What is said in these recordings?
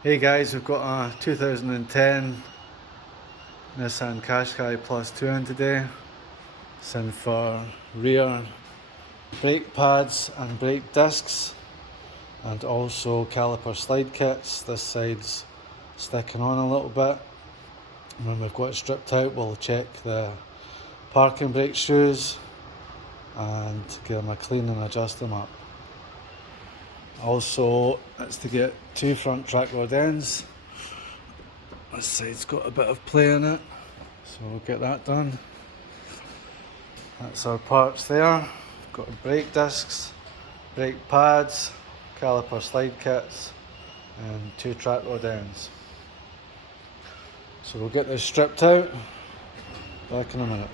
Hey guys, we've got a 2010 Nissan Qashqai Plus 2 in today. It's in for rear brake pads and brake discs, and also caliper slide kits. This side's sticking on a little bit. When we've got it stripped out, we'll check the parking brake shoes and give them a clean and adjust them up. Also, it's to get two front track rod ends. This side's got a bit of play in it, so we'll get that done. That's our parts there. We've got brake discs, brake pads, caliper slide kits, and two track rod ends. So we'll get this stripped out. Back in a minute.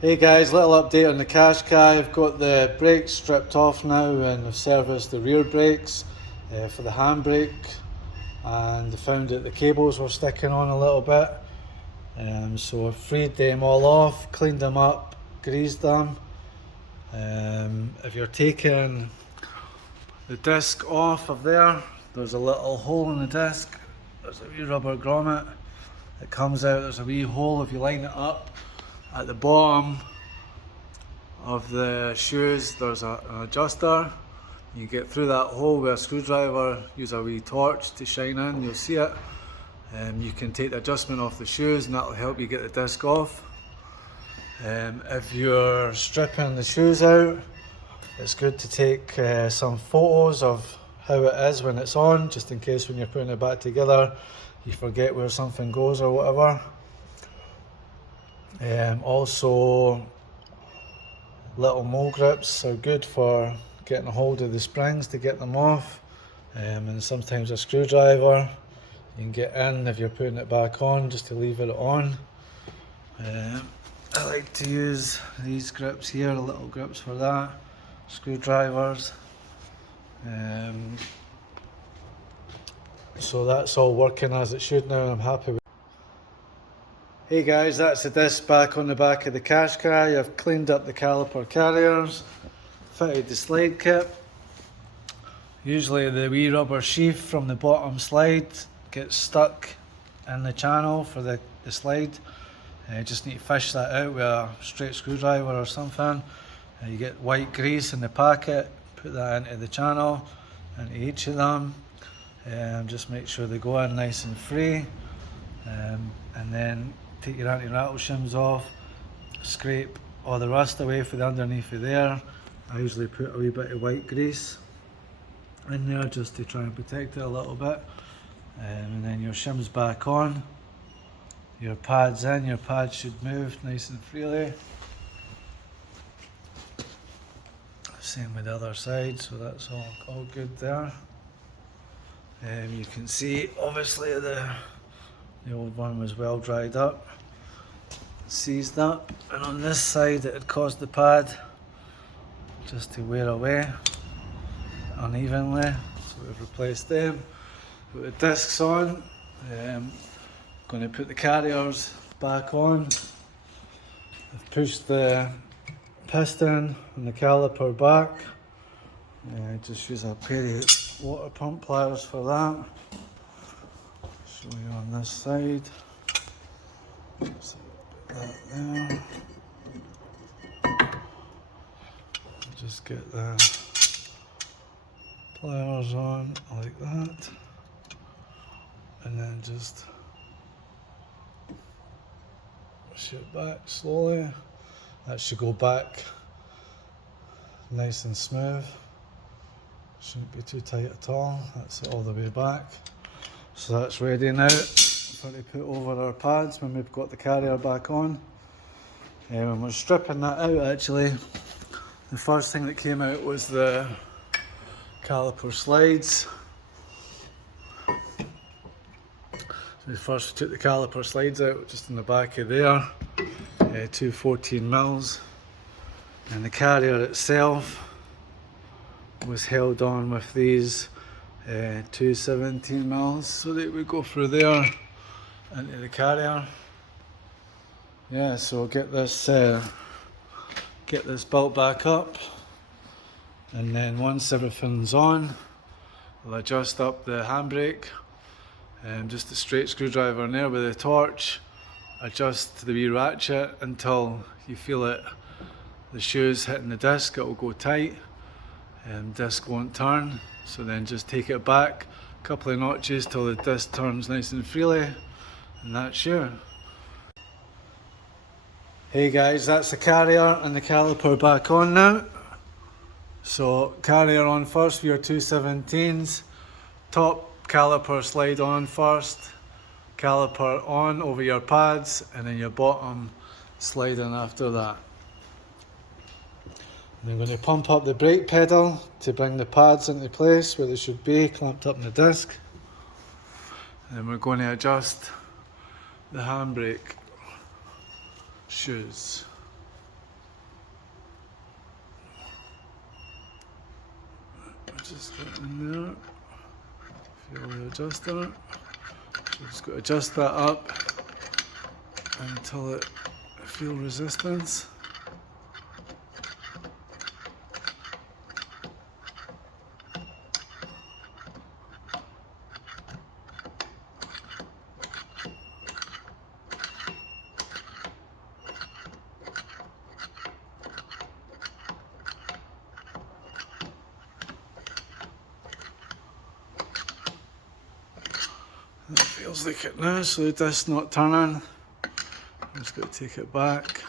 Hey guys, little update on the Qashqai. I've got the brakes stripped off now and I've serviced the rear brakes for the handbrake, and I found that the cables were sticking on a little bit. So I freed them all off, cleaned them up, greased them. If you're taking the disc off of there, there's a little hole in the disc. There's a wee rubber grommet that comes out. There's a wee hole if you line it up. At the bottom of the shoes there's an adjuster. You get through that hole with a screwdriver, use a wee torch to shine in, you'll see it. You can take the adjustment off the shoes and that'll help you get the disc off. If you're stripping the shoes out, it's good to take some photos of how it is when it's on, just in case when you're putting it back together you forget where something goes or whatever. Also, little mole grips are good for getting a hold of the springs to get them off, and sometimes a screwdriver you can get in if you're putting it back on, just to leave it on. I like to use these grips here, the little grips for that, screwdrivers. So that's all working as it should now, and I'm happy with it. Hey guys, that's the disc back on the back of the Qashqai. I've cleaned up the caliper carriers, fitted the slide kit. Usually the wee rubber sheath from the bottom slide gets stuck in the channel for the slide. You just need to fish that out with a straight screwdriver or something. You get white grease in the packet, put that into the channel, into each of them. Just make sure they go in nice and free. And then take your anti-rattle shims off, scrape all the rust away from the underneath of there. I usually put a wee bit of white grease in there just to try and protect it a little bit. And then your shims back on, your pads in, your pads should move nice and freely. Same with the other side, so that's all good there. You can see obviously the old one was well dried up, seized up, and on this side it had caused the pad just to wear away unevenly, so we've replaced them. Put the discs on. Going to put the carriers back on. I've pushed the piston and the caliper back. Just use a pair of water pump pliers for that. Show you on this side. So that there. Just get the pliers on like that, and then just push it back slowly. That should go back nice and smooth. Shouldn't be too tight at all. That's it all the way back. So that's ready now for to put over our pads when we've got the carrier back on. When we're stripping that out, actually, the first thing that came out was the caliper slides. So first we took the caliper slides out just in the back of there, two 14mm, and the carrier itself was held on with these two 17mm, so that we go through there into the carrier. Yeah, so get this built back up, and then once everything's on, we'll adjust up the handbrake Just a straight screwdriver in there with a torch. Adjust the wee ratchet until you feel it, the shoes hitting the disc, it will go tight and disc won't turn. So then just take it back a couple of notches till the disc turns nice and freely, and that's you. Hey guys, that's the carrier and the caliper back on now. So carrier on first for your 217s, top caliper slide on first, caliper on over your pads, and then your bottom slide in after that. And I'm going to pump up the brake pedal to bring the pads into place where they should be, clamped up in the disc. And then we're going to adjust the handbrake shoes. Just get in there, feel the adjuster. Just got to adjust that up until it feels resistance. That feels like it now, so the disc's not turning. I'm just going to take it back.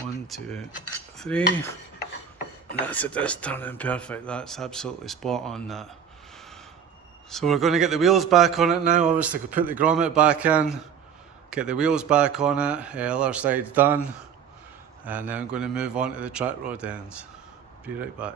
1, 2, 3. And that's the disc turning perfect. That's absolutely spot on, that. So we're going to get the wheels back on it now. Obviously, we put the grommet back in, get the wheels back on it. Other side's done. And then I'm going to move on to the track rod ends. Be right back.